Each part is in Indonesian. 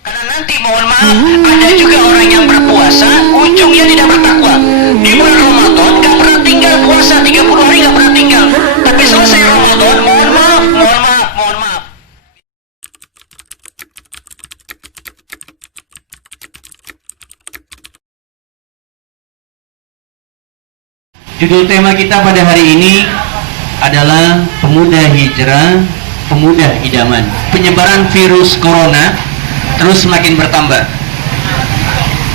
Karena nanti mohon maaf, ada juga orang yang berpuasa, ujungnya tidak bertakwa. Di bulan Ramadan gak pernah tinggal puasa 30 hari, gak pernah tinggal. Tapi selesai Ramadan, mohon maaf. Judul tema kita pada hari ini adalah pemuda hijrah, pemuda idaman. Penyebaran virus corona terus semakin bertambah.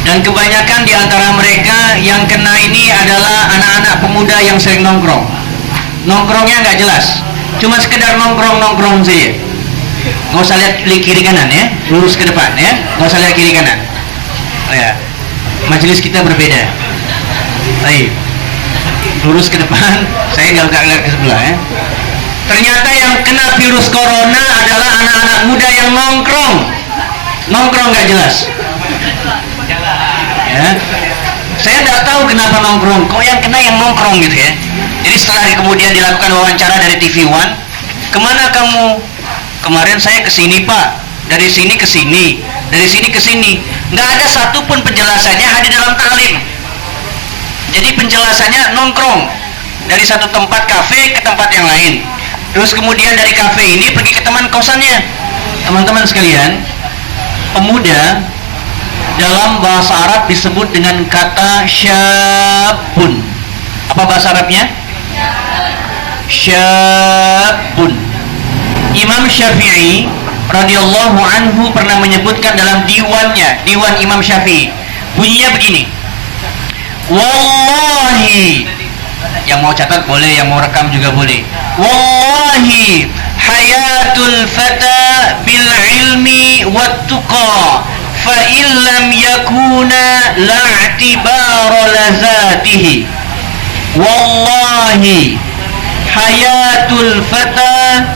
Dan kebanyakan di antara mereka yang kena ini adalah anak-anak pemuda yang sering nongkrong. Nongkrongnya nggak jelas, cuma sekedar nongkrong saja. Nggak usah lihat kiri kanan ya, lurus ke depan ya, nggak usah lihat kiri kanan. Oh ya, majelis kita berbeda. Baik, lurus ke depan, saya nggak lihat ke sebelah ya. Ternyata yang kena virus corona adalah anak-anak muda yang nongkrong nggak jelas ya. Saya nggak tahu kenapa nongkrong, kok yang kena yang nongkrong gitu ya. Jadi setelah kemudian dilakukan wawancara dari TV One, kemana kamu? Kemarin saya kesini pak, dari sini ke sini, dari sini ke sini. Nggak ada satupun penjelasannya hadir dalam taklim. Jadi penjelasannya nongkrong dari satu tempat kafe ke tempat yang lain, terus kemudian dari kafe ini pergi ke teman kosannya. Teman-teman sekalian, pemuda dalam bahasa Arab disebut dengan kata syabun. Apa bahasa Arabnya? Syabun. Imam Syafi'i radhiyallahu anhu pernah menyebutkan dalam diwannya, diwan Imam Syafi'i, bunyinya begini: wallahi, yang mau catat boleh, yang mau rekam juga boleh. Wallahi hayatul fata bil ilmi wat tuqa fa illam yakuna la'tibara lazatihi. Wallahi hayatul fata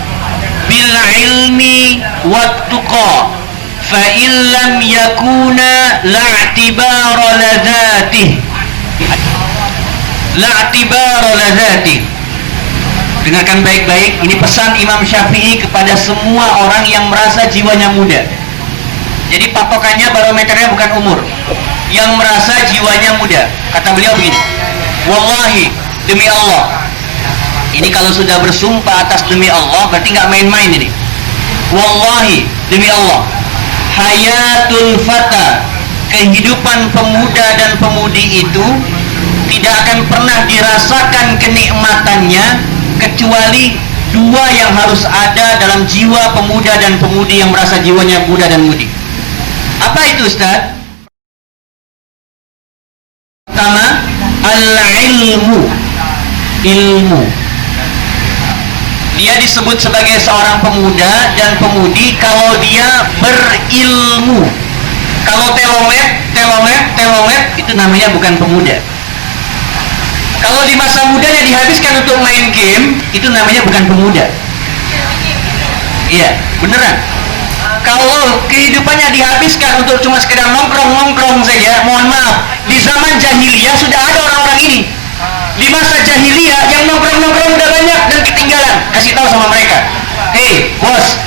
bil ilmi wat tuqa fa illam yakuna la'tibara lazatihi. La'tibara lazatihi. Dengarkan baik-baik, ini pesan Imam Syafi'i kepada semua orang yang merasa jiwanya muda. Jadi patokannya, barometernya bukan umur, yang merasa jiwanya muda. Kata beliau begini: wallahi, demi Allah. Ini kalau sudah bersumpah atas demi Allah berarti nggak main-main ini. Wallahi, demi Allah, hayatul fata, kehidupan pemuda dan pemudi itu tidak akan pernah dirasakan kenikmatannya kecuali dua yang harus ada dalam jiwa pemuda dan pemudi yang merasa jiwanya muda dan mudi. Apa itu Ustaz? Pertama, al-ilmu, ilmu. Dia disebut sebagai seorang pemuda dan pemudi kalau dia berilmu. Kalau telolet itu namanya bukan pemuda. Kalau di masa mudanya dihabiskan untuk main game, itu namanya bukan pemuda. Iya, beneran. Kalau kehidupannya dihabiskan untuk cuma sekedar nongkrong saja, mohon maaf, di zaman jahiliyah sudah ada orang-orang ini. Di masa jahiliyah yang nongkrong udah banyak dan ketinggalan. Kasih tahu sama mereka, hei bos,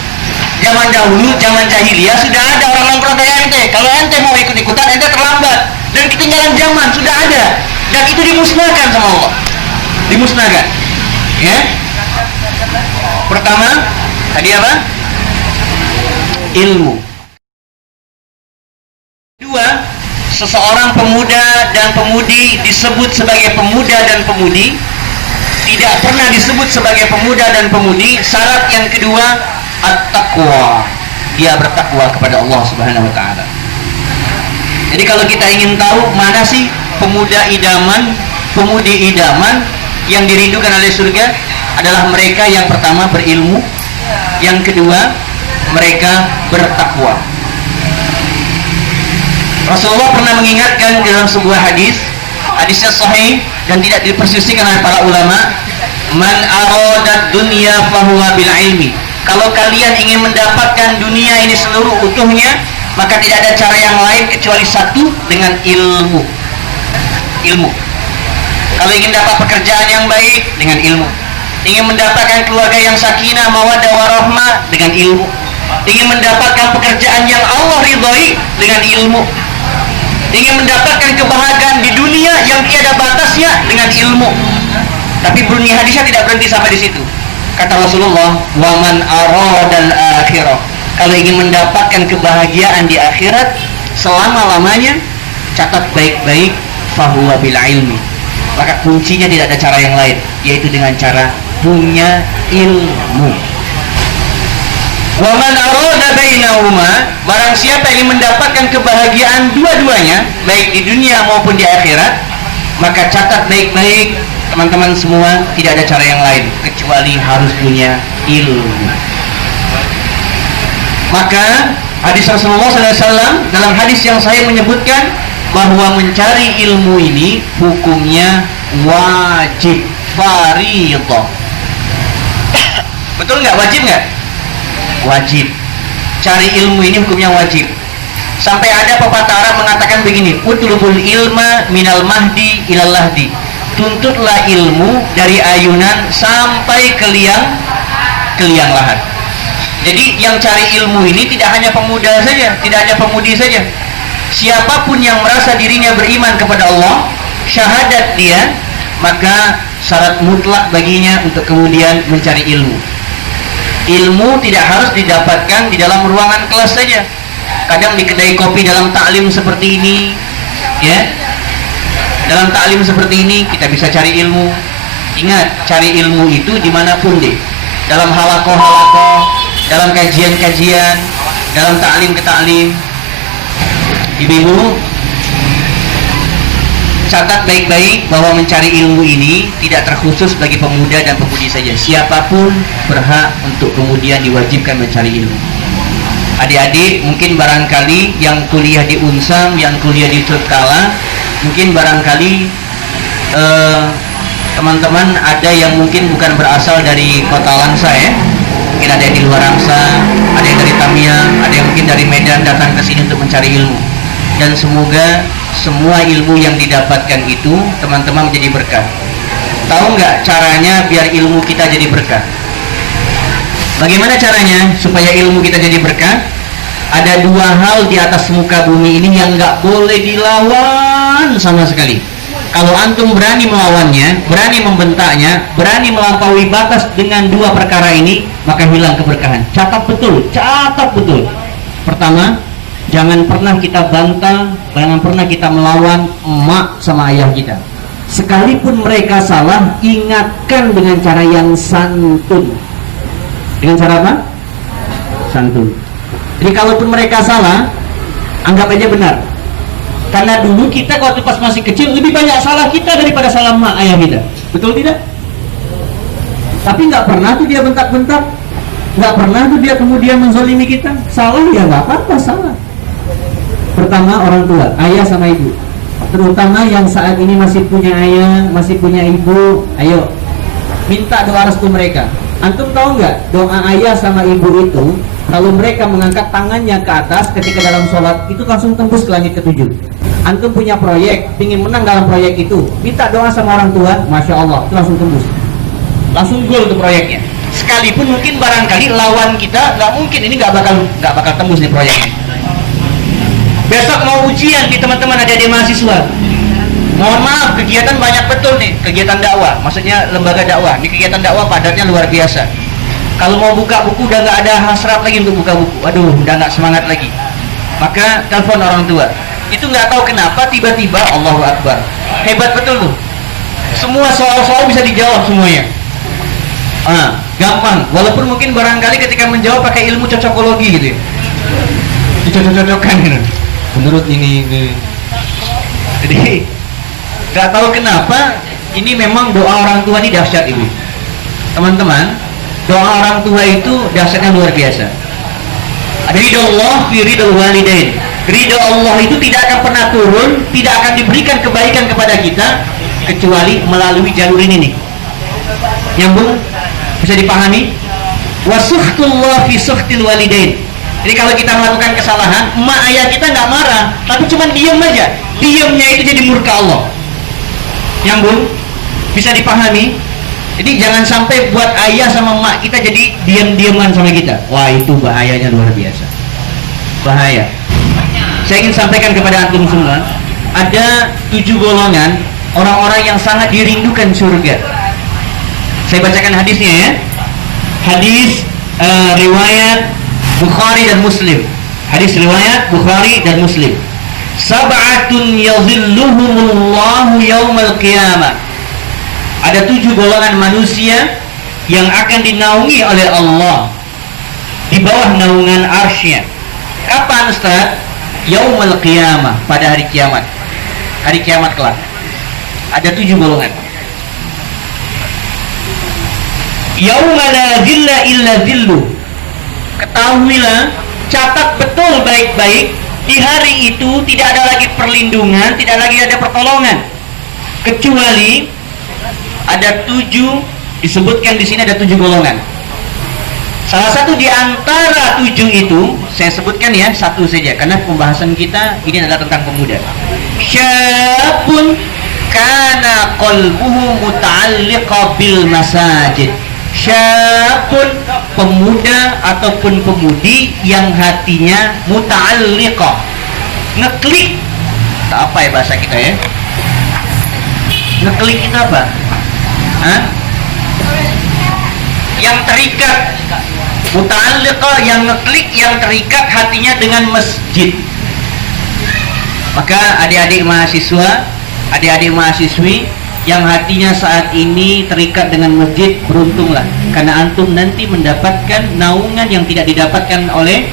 zaman dahulu, zaman jahiliyah sudah ada orang nongkrong kayak ente. Kalau ente mau ikut-ikutan, ente terlambat dan ketinggalan zaman, sudah ada. Dan itu dimusnahkan sama Allah, dimusnahkan ya. Pertama tadi apa? Ilmu. Kedua, seseorang pemuda dan pemudi disebut sebagai pemuda dan pemudi, tidak pernah disebut sebagai pemuda dan pemudi. Syarat yang kedua, at-taqwa, dia bertakwa kepada Allah Subhanahu wa taala. Jadi kalau kita ingin tahu mana sih pemuda idaman, pemudi idaman yang dirindukan oleh surga, adalah mereka yang pertama berilmu, yang kedua mereka bertakwa. Rasulullah pernah mengingatkan dalam sebuah hadisnya sahih dan tidak diperselisihkan oleh para ulama, man aradat dunya fahuwa bil ilmi Kalau kalian ingin mendapatkan dunia ini seluruh utuhnya, maka tidak ada cara yang lain kecuali satu, dengan ilmu. Ilmu. Kalau ingin dapat pekerjaan yang baik, dengan ilmu. Ingin mendapatkan keluarga yang sakinah, mawaddah warahmah, dengan ilmu. Ingin mendapatkan pekerjaan yang Allah ridhoi, dengan ilmu. Ingin mendapatkan kebahagiaan di dunia yang tiada batasnya, dengan ilmu. Tapi bunyi hadisnya tidak berhenti sampai di situ. Kata Rasulullah, "Wa man aradal akhirah." Kalau ingin mendapatkan kebahagiaan di akhirat selama-lamanya, catat baik-baik, fahuwa bil ilmi. Maka kuncinya tidak ada cara yang lain, yaitu dengan cara punya ilmu. Wa man arada bainahuma, barang siapa yang mendapatkan kebahagiaan dua-duanya, baik di dunia maupun di akhirat, maka catat baik-baik teman-teman semua, tidak ada cara yang lain kecuali harus punya ilmu. Maka hadis Rasulullah SAW dalam hadis yang saya menyebutkan bahwa mencari ilmu ini hukumnya wajib, fardhu. Betul nggak? Wajib nggak? Wajib. Cari ilmu ini hukumnya wajib. Sampai ada pepatah Arab mengatakan begini, utlubul ilma minal mahdi ilal lahdi. Tuntutlah ilmu dari ayunan sampai ke liang lahat. Jadi yang cari ilmu ini tidak hanya pemuda saja, tidak hanya pemudi saja. Siapapun yang merasa dirinya beriman kepada Allah, syahadat dia, maka syarat mutlak baginya untuk kemudian mencari ilmu. Ilmu tidak harus didapatkan di dalam ruangan kelas saja. Kadang di kedai kopi dalam taklim seperti ini, ya. Dalam taklim seperti ini kita bisa cari ilmu. Ingat, cari ilmu itu dimanapun deh. Dalam halakoh-halakoh, dalam kajian-kajian, dalam taklim ke taklim. Ibu-ibu, catat baik-baik bahwa mencari ilmu ini tidak terkhusus bagi pemuda dan pemudi saja. Siapapun berhak untuk kemudian diwajibkan mencari ilmu. Adik-adik mungkin barangkali yang kuliah di Unsam, yang kuliah di Tutkala, mungkin barangkali teman-teman ada yang mungkin bukan berasal dari kota Langsa, ya. Mungkin ada yang di luar Langsa, ada yang dari Tamiang, ada yang mungkin dari Medan datang ke sini untuk mencari ilmu. Dan semoga semua ilmu yang didapatkan itu teman-teman menjadi berkah. Tahu nggak caranya biar ilmu kita jadi berkah? Bagaimana caranya supaya ilmu kita jadi berkah? Ada dua hal di atas muka bumi ini yang nggak boleh dilawan sama sekali. Kalau antum berani melawannya, berani membentaknya, berani melampaui batas dengan dua perkara ini, maka hilang keberkahan. Catat betul, catat betul. Pertama, jangan pernah kita bantah, jangan pernah kita melawan emak sama ayah kita. Sekalipun mereka salah, ingatkan dengan cara yang santun. Dengan cara apa? Santun. Jadi kalaupun mereka salah, anggap aja benar. Karena dulu kita waktu pas masih kecil lebih banyak salah kita daripada salah emak ayah kita. Betul tidak? Tapi nggak pernah tuh dia bentak-bentak, nggak pernah tuh dia kemudian menzalimi kita. Salah ya nggak apa-apa, salah. Pertama orang tua, ayah sama ibu. Terutama yang saat ini masih punya ayah, masih punya ibu, ayo minta doa restu mereka. Antum tahu nggak, doa ayah sama ibu itu kalau mereka mengangkat tangannya ke atas ketika dalam sholat itu langsung tembus ke langit ketujuh. Antum punya proyek, ingin menang dalam proyek itu, minta doa sama orang tua, masya Allah, itu langsung tembus, langsung gol ke proyeknya. Sekalipun mungkin barangkali lawan kita nggak mungkin, ini nggak bakal tembus nih proyeknya. Besok mau ujian nih teman-teman, ada mahasiswa. Mohon maaf, kegiatan banyak betul nih, kegiatan dakwah, maksudnya lembaga dakwah. Ini kegiatan dakwah padatnya luar biasa. Kalau mau buka buku udah nggak ada hasrat lagi untuk buka buku. Aduh, udah nggak semangat lagi. Maka telepon orang tua. Itu nggak tahu kenapa tiba-tiba Allahu Akbar. Hebat betul tuh. Semua soal-soal bisa dijawab semuanya. Gampang. Walaupun mungkin barangkali ketika menjawab pakai ilmu cocokologi gitu ya. Dicocok-cocokkan gitu. Menurut ini. Jadi nggak tahu kenapa ini memang doa orang tua ini dahsyat ibu. Teman-teman, doa orang tua itu dahsyatnya luar biasa. Ridho Allah fi ridhol walidain. Ridho Allah itu tidak akan pernah turun, tidak akan diberikan kebaikan kepada kita kecuali melalui jalur ini nih. Nyambung? Bisa dipahami? Wa sukhtullah fi sukhtil walidain. Jadi kalau kita melakukan kesalahan, emak ayah kita nggak marah, tapi cuma diem aja. Diemnya itu jadi murka Allah. Nyambung? Bisa dipahami? Jadi jangan sampai buat ayah sama emak kita jadi diam-diaman sama kita. Wah, itu bahayanya luar biasa. Bahaya. Saya ingin sampaikan kepada antum semua, ada 7 golongan orang-orang yang sangat dirindukan surga. Saya bacakan hadisnya ya. Hadis riwayat Bukhari dan Muslim. Hadis riwayat Bukhari dan Muslim. Sab'atun yadhilluhumullahu yaumal qiyamah. Ada 7 golongan manusia yang akan dinaungi oleh Allah di bawah naungan arsy-Nya. Kapan Ustaz? Yaumal qiyamah, pada hari kiamat. Hari kiamat kelak. Ada 7 golongan. Yauma la zilla illa zillu. Ketahuilah, catat betul baik-baik, di hari itu tidak ada lagi perlindungan, tidak lagi ada pertolongan, kecuali ada 7, disebutkan di sini ada 7 golongan. Salah satu di antara 7 itu saya sebutkan ya, satu saja karena pembahasan kita ini adalah tentang pemuda. Syabun kana qalbuhu muta'alliqa bil masajid. Syabun, pemuda ataupun pemudi yang hatinya muta'alliqa, ngeklik. Apa ya bahasa kita ya? Ngeklik itu apa? Hah? Yang terikat. Muta'alliqa, yang ngeklik, yang terikat hatinya dengan masjid. Maka adik-adik mahasiswa, adik-adik mahasiswi yang hatinya saat ini terikat dengan masjid, beruntunglah, karena antum nanti mendapatkan naungan yang tidak didapatkan oleh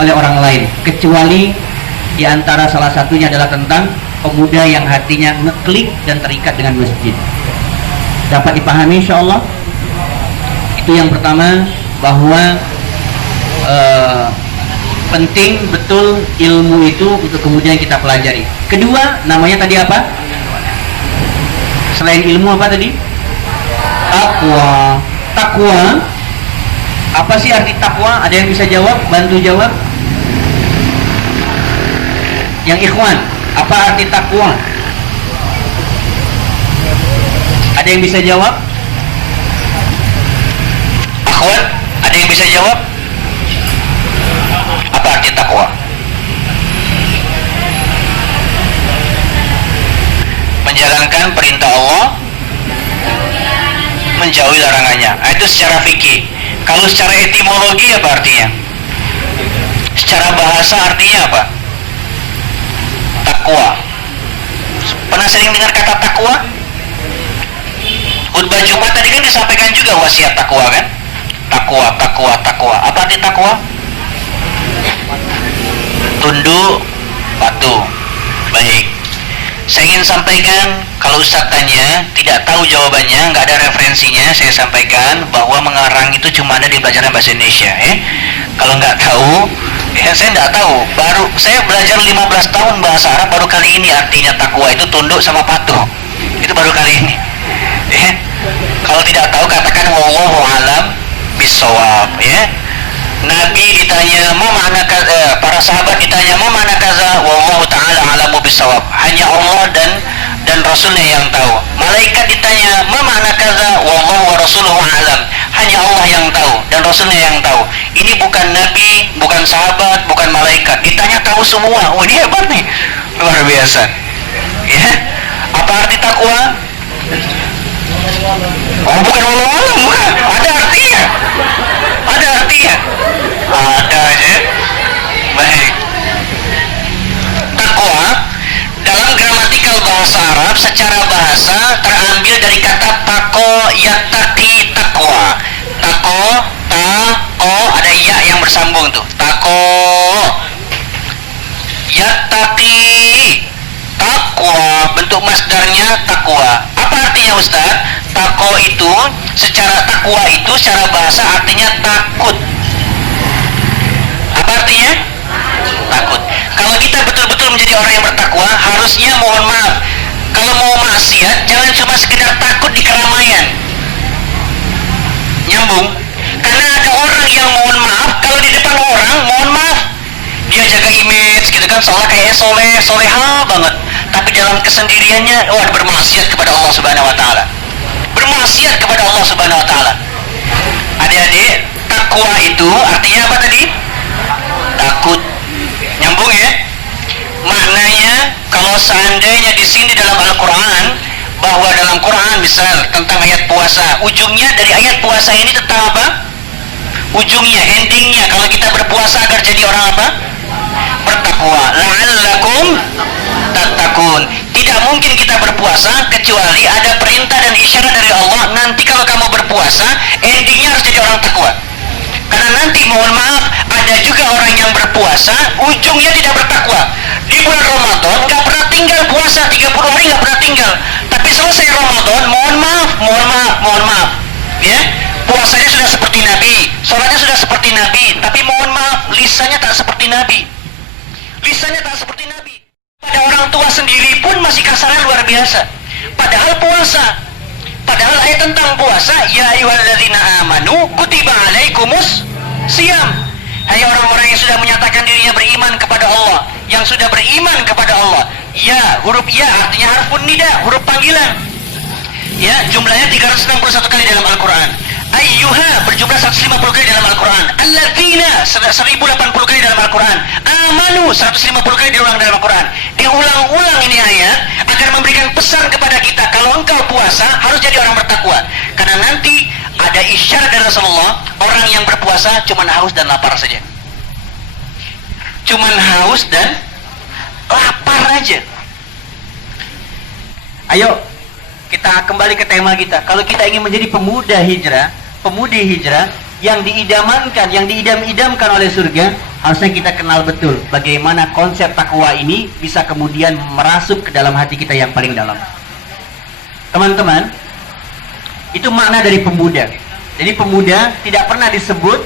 orang lain, kecuali di antara salah satunya adalah tentang pemuda yang hatinya ngeklik dan terikat dengan masjid. Dapat dipahami insyaallah? Itu yang pertama, bahwa penting betul ilmu itu untuk kemudian kita pelajari. Kedua, namanya tadi apa? Selain ilmu apa tadi? Takwa. Takwa. Apa sih arti takwa? Ada yang bisa jawab? Bantu jawab. Yang ikhwan, apa arti takwa? Ada yang bisa jawab? Akhwat, ada yang bisa jawab? Apa arti takwa? Menjalankan perintah Allah, menjauhi larangannya. Itu secara fikih. Kalau secara etimologi apa artinya? Secara bahasa artinya apa? Takwa. Pernah sering dengar kata takwa? Khutbah Jumat tadi kan disampaikan juga wasiat takwa kan? Takwa, takwa, takwa. Apa arti takwa? Tunduk, patuh. Baik. Saya ingin sampaikan, kalau Ustaz tanya, tidak tahu jawabannya, nggak ada referensinya, saya sampaikan bahwa mengarang itu cuma ada di pelajaran bahasa Indonesia. Kalau nggak tahu, saya nggak tahu. Baru saya belajar 15 tahun bahasa Arab, baru kali ini artinya takwa itu tunduk sama patuh. Itu baru kali ini. Kalau tidak tahu, katakan wallahu alam bisawab. Nabi ditanya, para sahabat ditanya, "Ma ma'na kaza?" Wallahu ta'ala alamu bisawab. Hanya Allah dan Rasulnya yang tahu. Malaikat ditanya, "Ma ma'na kaza?" Wallahu wa rasuluhu alam. Hanya Allah yang tahu dan Rasulnya yang tahu. Ini bukan Nabi, bukan sahabat, bukan malaikat. Ditanya tahu semua. Oh, ini hebat nih. Luar biasa. Apa arti takwa? Oh, bukan wallahu alam, bukan. Ada artinya. Ada artinya. Ada ya. Baik. Takwa dalam gramatikal bahasa Arab secara bahasa terambil dari kata tako yattaqi takwa. Tako, ada ya yang bersambung tuh. Tako yattaqi takwa, bentuk masdarnya takwa. Apa artinya Ustaz? Tako itu secara takwa itu secara bahasa artinya takut. Apa artinya? Takut. Kalau kita betul-betul menjadi orang yang bertakwa, harusnya mohon maaf, kalau mau maksiat jangan cuma sekedar takut di keramaian. Nyambung? Karena ada orang yang mohon maaf kalau di depan orang mohon maaf dia jaga image gitu kan, seolah kayak soleha banget, tapi dalam kesendiriannya bermaksiat kepada Allah Subhanahu Wa Taala, bermaksiat kepada Allah Subhanahu Wa Taala. Adik-adik, takwa itu artinya apa tadi? Takut. Nyambung ya? Maknanya kalau seandainya di sini dalam Al-Quran, bahwa dalam Quran misal tentang ayat puasa, ujungnya dari ayat puasa ini tentang apa? Ujungnya, endingnya, kalau kita berpuasa agar jadi orang apa? Bertakwa. La'allakum tattaqun. Tidak mungkin kita berpuasa kecuali ada perintah dan isyarat dari Allah. Nanti kalau kamu berpuasa, endingnya harus jadi orang takwa. Karena nanti mohon maaf, ada juga orang yang berpuasa, ujungnya tidak bertakwa. Di bulan Ramadan nggak pernah tinggal puasa, 30 hari nggak pernah tinggal. Tapi selesai Ramadan, mohon maaf, ya, puasanya sudah seperti Nabi, sholatnya sudah seperti Nabi, tapi mohon maaf, lisannya tak seperti Nabi. Lisannya tak seperti Nabi. Pada orang tua sendiri pun masih kasarnya luar biasa. Padahal puasa, padahal ayat tentang puasa, ya ayyuhalladzina amanu kutiba alaikumus siyam. Hai orang-orang yang sudah menyatakan dirinya beriman kepada Allah, yang sudah beriman kepada Allah. Ya, huruf ya artinya harfun nida, huruf panggilan. Ya, jumlahnya 361 kali dalam Al-Quran. Ayyuha berjumlah 150 kali dalam Al-Quran. Alladzina 1080 kali dalam Al-Quran. Amanu 150 kali diulang dalam Al-Quran. Diulang-ulang ini ayat agar memberikan pesan kepada kita, kalau engkau puasa harus jadi orang bertakwa. Karena nanti ada isyarat dari Rasulullah, orang yang berpuasa cuma haus dan lapar saja. Cuman haus dan lapar aja. Ayo kita kembali ke tema kita. Kalau kita ingin menjadi pemuda hijrah, pemudi hijrah yang diidamankan, yang diidam-idamkan oleh surga, harusnya kita kenal betul bagaimana konsep takwa ini bisa kemudian merasuk ke dalam hati kita yang paling dalam. Teman-teman, itu makna dari pemuda. Jadi pemuda tidak pernah disebut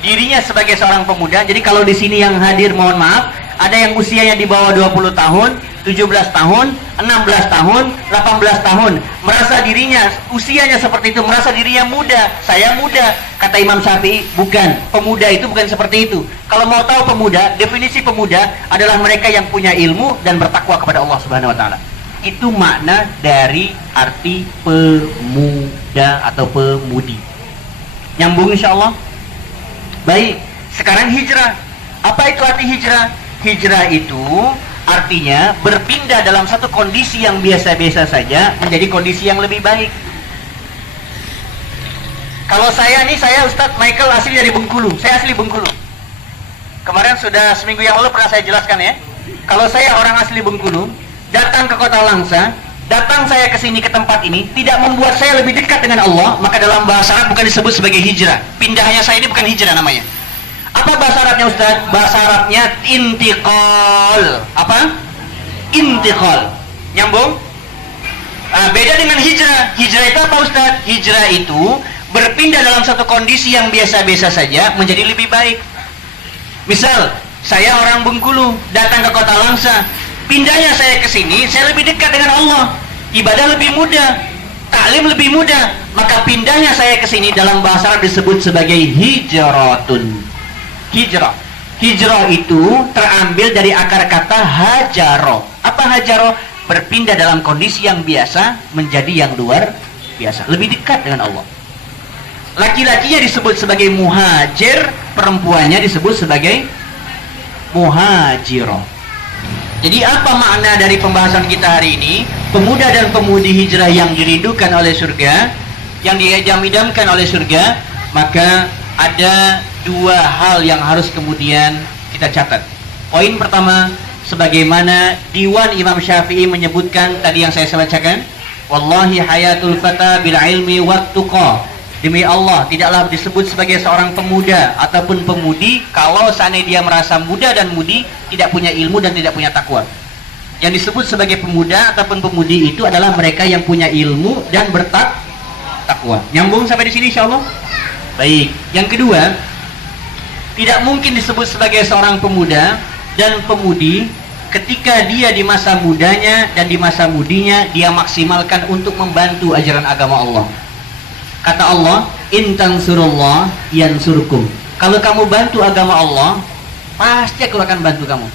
dirinya sebagai seorang pemuda. Jadi kalau di sini yang hadir mohon maaf, ada yang usianya di bawah 20 tahun, 17 tahun, 16 tahun, 18 tahun, merasa dirinya usianya seperti itu, merasa dirinya muda. Saya muda, kata Imam Syafi'i. Bukan, pemuda itu bukan seperti itu. Kalau mau tahu pemuda, definisi pemuda adalah mereka yang punya ilmu dan bertakwa kepada Allah Subhanahu Wa Taala. Itu makna dari arti pemuda atau pemudi. Nyambung insya Allah. Baik, sekarang hijrah. Apa itu arti hijrah? Hijrah itu artinya berpindah dalam satu kondisi yang biasa-biasa saja menjadi kondisi yang lebih baik. Kalau saya Ustadz Michael asli dari Bengkulu. Saya asli Bengkulu. Kemarin sudah seminggu yang lalu pernah saya jelaskan ya. Kalau saya orang asli Bengkulu, datang ke kota Langsa, datang saya ke sini, ke tempat ini, tidak membuat saya lebih dekat dengan Allah, maka dalam bahasa Arab bukan disebut sebagai hijrah. Pindahnya saya ini bukan hijrah namanya. Apa bahasa Arabnya Ustaz? Bahasa Arabnya intiqal. Apa? Intiqal. Nyambung? Beda dengan hijrah. Hijrah itu apa Ustaz? Hijrah itu berpindah dalam satu kondisi yang biasa-biasa saja menjadi lebih baik. Misal, saya orang Bengkulu, datang ke kota Langsa. Pindahnya saya ke sini, saya lebih dekat dengan Allah. Ibadah lebih mudah, taklim lebih mudah. Maka pindahnya saya ke sini dalam bahasa Arab disebut sebagai hijratun. Hijrah. Hijrah itu terambil dari akar kata hajaro. Apa hajaro? Berpindah dalam kondisi yang biasa menjadi yang luar biasa, lebih dekat dengan Allah. Laki-lakinya disebut sebagai muhajir, perempuannya disebut sebagai muhajirah. Jadi apa makna dari pembahasan kita hari ini? Pemuda dan pemudi hijrah yang dirindukan oleh surga, yang diidam-idamkan oleh surga, maka ada dua hal yang harus kemudian kita catat. Poin pertama, sebagaimana Diwan Imam Syafi'i menyebutkan tadi yang saya bacakan, wallahi hayatul fata bil ilmi wat tuqa. Demi Allah, tidaklah disebut sebagai seorang pemuda ataupun pemudi kalau seandainya dia merasa muda dan mudi, tidak punya ilmu dan tidak punya takwa. Yang disebut sebagai pemuda ataupun pemudi itu adalah mereka yang punya ilmu dan bertakwa. Nyambung sampai di sini insyaallah? Baik. Yang kedua, tidak mungkin disebut sebagai seorang pemuda dan pemudi ketika dia di masa mudanya dan di masa mudinya dia maksimalkan untuk membantu ajaran agama Allah. Kata Allah, in tansurullah yansurkum. Kalau kamu bantu agama Allah, pasti aku akan bantu kamu.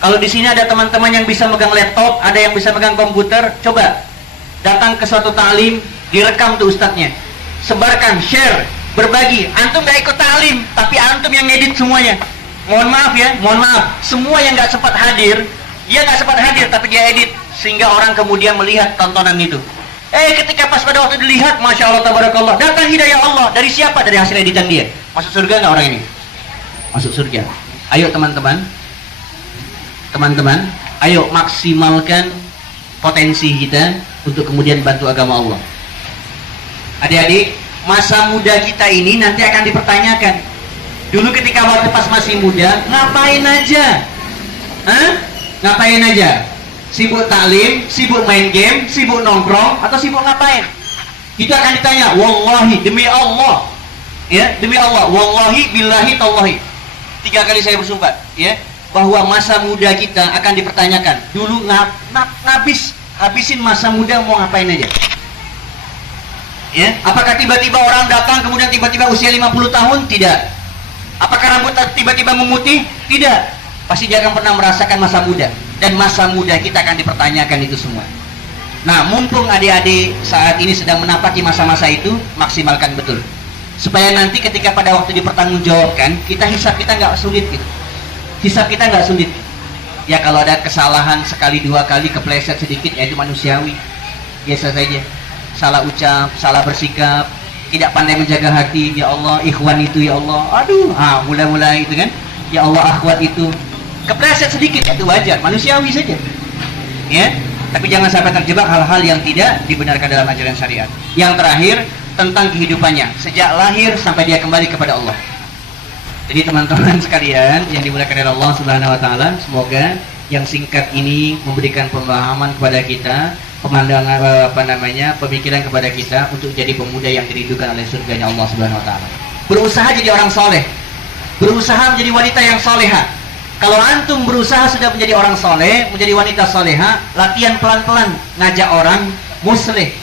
Kalau di sini ada teman-teman yang bisa megang laptop, ada yang bisa megang komputer, coba datang ke suatu ta'lim, direkam tuh ustadznya, sebarkan, share, berbagi. Antum gak ikut ta'lim, tapi antum yang ngedit semuanya. Mohon maaf ya, mohon maaf. Semua yang gak sempat hadir, dia gak sempat hadir, tapi dia edit, sehingga orang kemudian melihat tontonan itu. Ketika pas pada waktu dilihat, Masya Allah, Tabarakallah, datang hidayah Allah. Dari siapa? Dari hasil editan dia. Masuk surga nggak orang ini? Masuk surga. Ayo teman-teman, ayo maksimalkan potensi kita untuk kemudian bantu agama Allah. Adik-adik, masa muda kita ini nanti akan dipertanyakan. Dulu ketika waktu pas masih muda, ngapain aja? Ngapain aja? Sibuk taklim, sibuk main game, sibuk nongkrong, atau sibuk ngapain? Itu akan ditanya. Wallahi, demi Allah, ya, demi Allah, wallahi, billahi, tallahi. 3 kali saya bersumpah, ya, bahwa masa muda kita akan dipertanyakan. Dulu habisin masa muda mau ngapain aja? Ya, apakah tiba-tiba orang datang kemudian tiba-tiba usia 50 tahun? Tidak. Apakah rambut tiba-tiba memutih? Tidak. Pasti dia akan pernah merasakan masa muda. Dan masa muda kita akan dipertanyakan itu semua. Nah, mumpung adik-adik saat ini sedang menapaki masa-masa itu, maksimalkan betul. Supaya nanti ketika pada waktu dipertanggungjawabkan, hisab kita nggak sulit gitu. Hisab kita nggak sulit. Ya kalau ada kesalahan sekali 2 kali, kepleset sedikit, ya itu manusiawi. Biasa saja. Salah ucap, salah bersikap, tidak pandai menjaga hati, ya Allah, ikhwan itu ya Allah. Aduh, mulai-mulai itu kan. Ya Allah, akhwat itu. Kepleset sedikit, itu wajar, manusiawi saja, ya. Tapi jangan sampai terjebak hal-hal yang tidak dibenarkan dalam ajaran syariat. Yang terakhir, tentang kehidupannya sejak lahir sampai dia kembali kepada Allah. Jadi teman-teman sekalian yang dimuliakan oleh Allah Subhanahu Wa Taala, semoga yang singkat ini memberikan pemahaman kepada kita, pemandangan pemikiran kepada kita untuk jadi pemuda yang dirindukan oleh surganya Allah Subhanahu Wa Taala. Berusaha jadi orang soleh, berusaha menjadi wanita yang soleha. Kalau antum berusaha sudah menjadi orang soleh, menjadi wanita soleha, latihan pelan-pelan, ngajak orang muslih.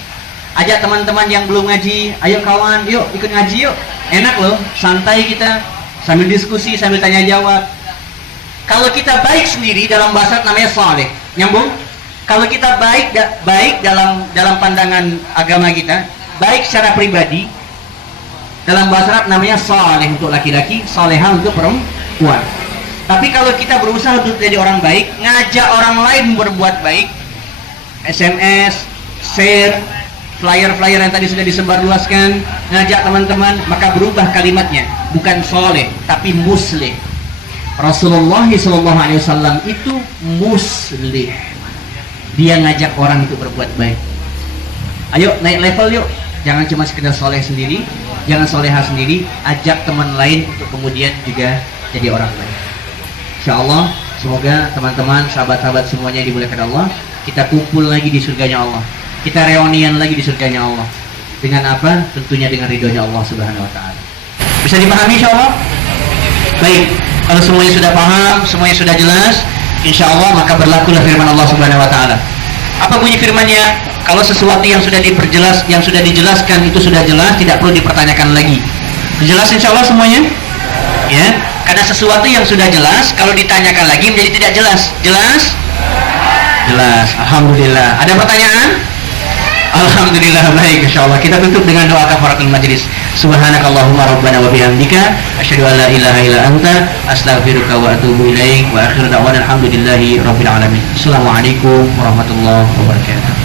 Ajak teman-teman yang belum ngaji, ayo kawan, yuk ikut ngaji yuk. Enak loh, santai kita, sambil diskusi, sambil tanya jawab. Kalau kita baik sendiri, dalam bahasa namanya soleh, nyambung. Kalau kita baik dalam pandangan agama kita, baik secara pribadi, dalam bahasa Arab namanya soleh untuk laki-laki, soleha untuk perempuan. Tapi kalau kita berusaha untuk jadi orang baik, ngajak orang lain berbuat baik, SMS, share, flyer-flyer yang tadi sudah disebarluaskan, ngajak teman-teman, maka berubah kalimatnya, bukan soleh, tapi muslih. Rasulullah SAW itu muslih. Dia ngajak orang untuk berbuat baik. Ayo naik level yuk. Jangan cuma sekedar soleh sendiri, jangan soleha sendiri, ajak teman lain untuk kemudian juga jadi orang baik. Insya Allah, semoga teman-teman, sahabat-sahabat semuanya yang dimuliakan Allah, kita kumpul lagi di surganya Allah, kita reunian lagi di surganya Allah. Dengan apa? Tentunya dengan ridhonya Allah Subhanahu Wa Taala. Bisa dipahami insya Allah? Baik, kalau semuanya sudah paham, semuanya sudah jelas, insya Allah maka berlakulah firman Allah Subhanahu Wa Taala. Apa bunyi firmannya? Kalau sesuatu yang sudah diperjelas, yang sudah dijelaskan itu sudah jelas, tidak perlu dipertanyakan lagi. Jelas insya Allah semuanya? Ya, karena sesuatu yang sudah jelas kalau ditanyakan lagi menjadi tidak jelas. Jelas? Jelas. Alhamdulillah. Ada pertanyaan? Alhamdulillah. Baik, insyaallah kita tutup dengan doa kafaratul majlis. Subhanakallahumma rabbana wa bihamdika asyhadu an la ilaha illa anta astaghfiruka wa atubu ilaik wa akhiru da'wana alhamdulillahi rabbil alamin. Assalamualaikum warahmatullahi wabarakatuh.